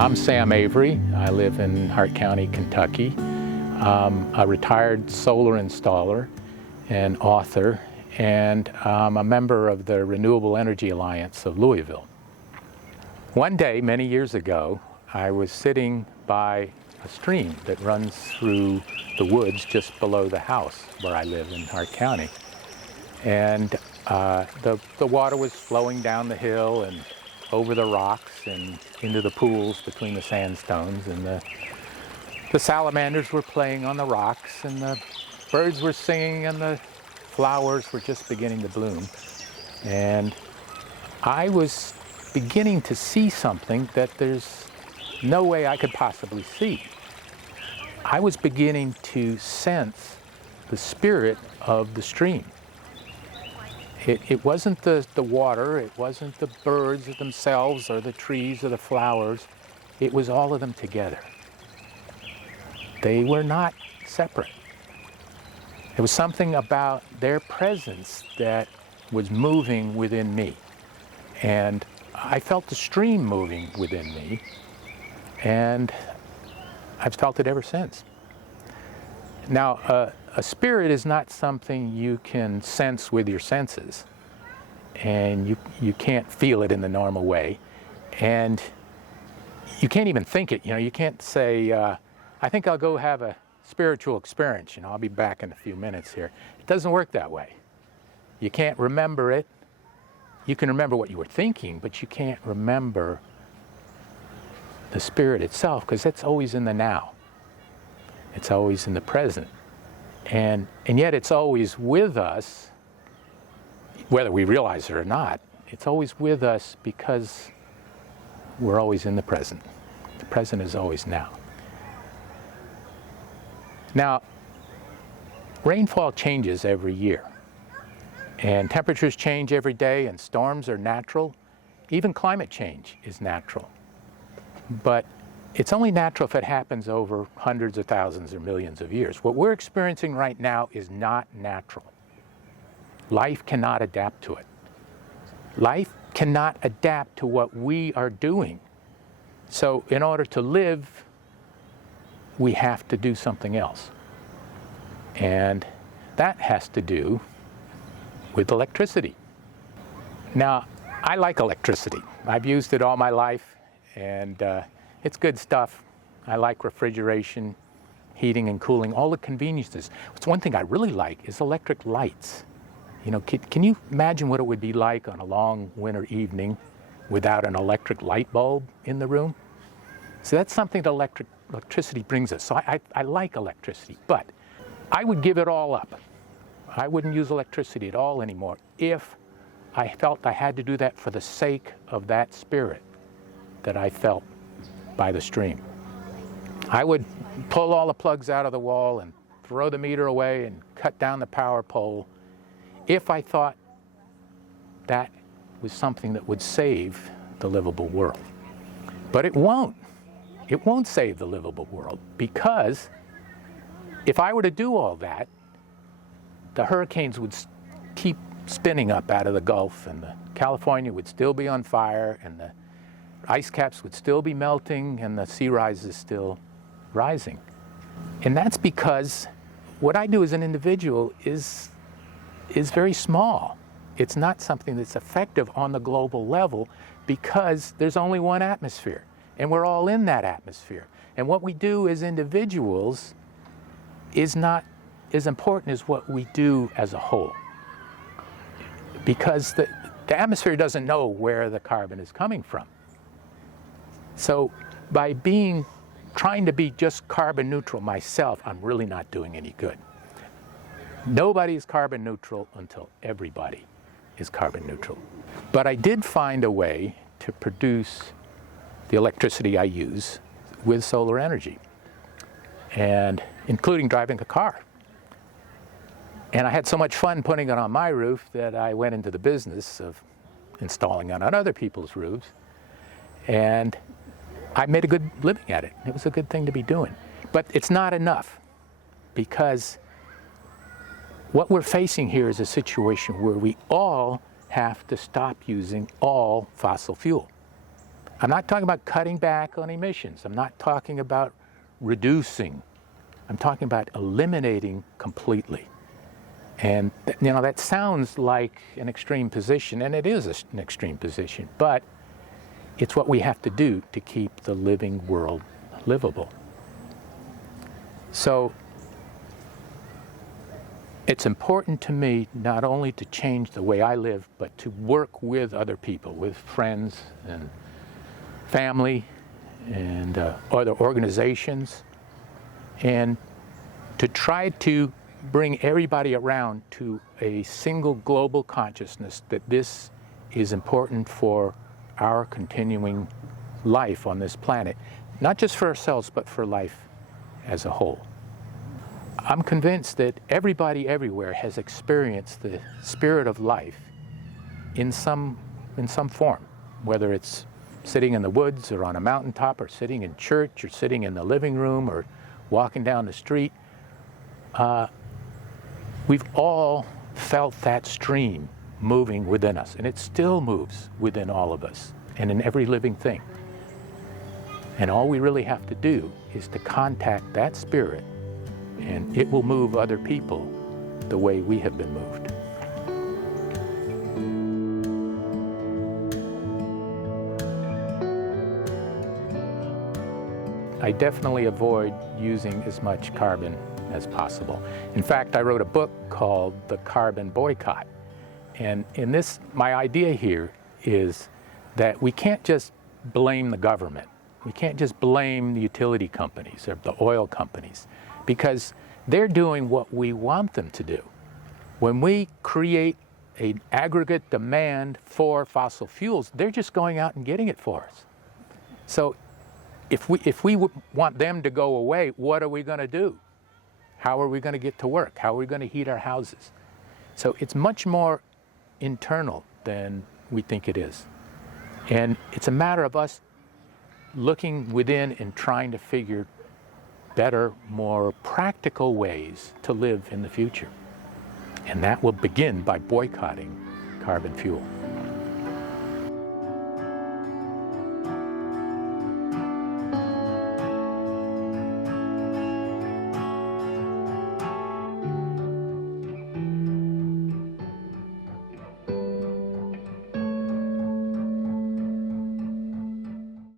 I'm Sam Avery. I live in Hart County, Kentucky. I'm a retired solar installer and author, and I'm a member of the Renewable Energy Alliance of Louisville. One day, many years ago, I was sitting by a stream that runs through the woods just below the house where I live in Hart County. And the water was flowing down the hill and over the rocks and into the pools between the sandstones, and the salamanders were playing on the rocks, and the birds were singing, and the flowers were just beginning to bloom. And I was beginning to see something that there's no way I could possibly see. I was beginning to sense the spirit of the stream. It wasn't the water, it wasn't the birds themselves or the trees or the flowers. It was all of them together. They were not separate. There was something about their presence that was moving within me. And I felt the stream moving within me, and I've felt it ever since. Now, a spirit is not something you can sense with your senses, and you can't feel it in the normal way, and you can't even think it. You can't say, I think I'll go have a spiritual experience, I'll be back in a few minutes here. It doesn't work that way. You can't remember it. You can remember what you were thinking, but you can't remember the spirit itself, because it's always in the now. It's always in the present. And yet it's always with us, whether we realize it or not. It's always with us because we're always in the present. The present is always now. Now, rainfall changes every year, and temperatures change every day, and storms are natural. Even climate change is natural. But it's only natural if it happens over hundreds of thousands or millions of years. What we're experiencing right now is not natural. Life cannot adapt to it. Life cannot adapt to what we are doing. So in order to live, we have to do something else. And that has to do with electricity. Now, I like electricity. I've used it all my life, and it's good stuff. I like refrigeration, heating and cooling, all the conveniences. What's one thing I really like is electric lights. Can you imagine what it would be like on a long winter evening without an electric light bulb in the room? So that's something that electricity brings us. So I like electricity, but I would give it all up. I wouldn't use electricity at all anymore if I felt I had to do that for the sake of that spirit that I felt by the stream. I would pull all the plugs out of the wall and throw the meter away and cut down the power pole if I thought that was something that would save the livable world. But it won't. It won't save the livable world, because if I were to do all that, the hurricanes would keep spinning up out of the Gulf, and California would still be on fire, and the ice caps would still be melting, and the sea rise is still rising. And that's because what I do as an individual is very small. It's not something that's effective on the global level, because there's only one atmosphere, and we're all in that atmosphere. And what we do as individuals is not as important as what we do as a whole, because the atmosphere doesn't know where the carbon is coming from. So by trying to be just carbon neutral myself, I'm really not doing any good. Nobody is carbon neutral until everybody is carbon neutral. But I did find a way to produce the electricity I use with solar energy, and including driving a car. And I had so much fun putting it on my roof that I went into the business of installing it on other people's roofs, and I made a good living at it. It was a good thing to be doing. But it's not enough, because what we're facing here is a situation where we all have to stop using all fossil fuel. I'm not talking about cutting back on emissions. I'm not talking about reducing. I'm talking about eliminating completely. And that sounds like an extreme position, and it is an extreme position, but it's what we have to do to keep the living world livable. So it's important to me not only to change the way I live, but to work with other people, with friends and family and other organizations, and to try to bring everybody around to a single global consciousness that this is important for our continuing life on this planet, not just for ourselves, but for life as a whole. I'm convinced that everybody everywhere has experienced the spirit of life in some form, whether it's sitting in the woods or on a mountaintop or sitting in church or sitting in the living room or walking down the street. We've all felt that stream moving within us, and it still moves within all of us and in every living thing. And all we really have to do is to contact that spirit, and it will move other people the way we have been moved. I definitely avoid using as much carbon as possible. In fact, I wrote a book called The Carbon Boycott. And in this, my idea here is that we can't just blame the government. We can't just blame the utility companies or the oil companies, because they're doing what we want them to do. When we create an aggregate demand for fossil fuels, they're just going out and getting it for us. So if we want them to go away, what are we going to do? How are we going to get to work? How are we going to heat our houses? So it's much more internal than we think it is. And it's a matter of us looking within and trying to figure better, more practical ways to live in the future. And that will begin by boycotting carbon fuel.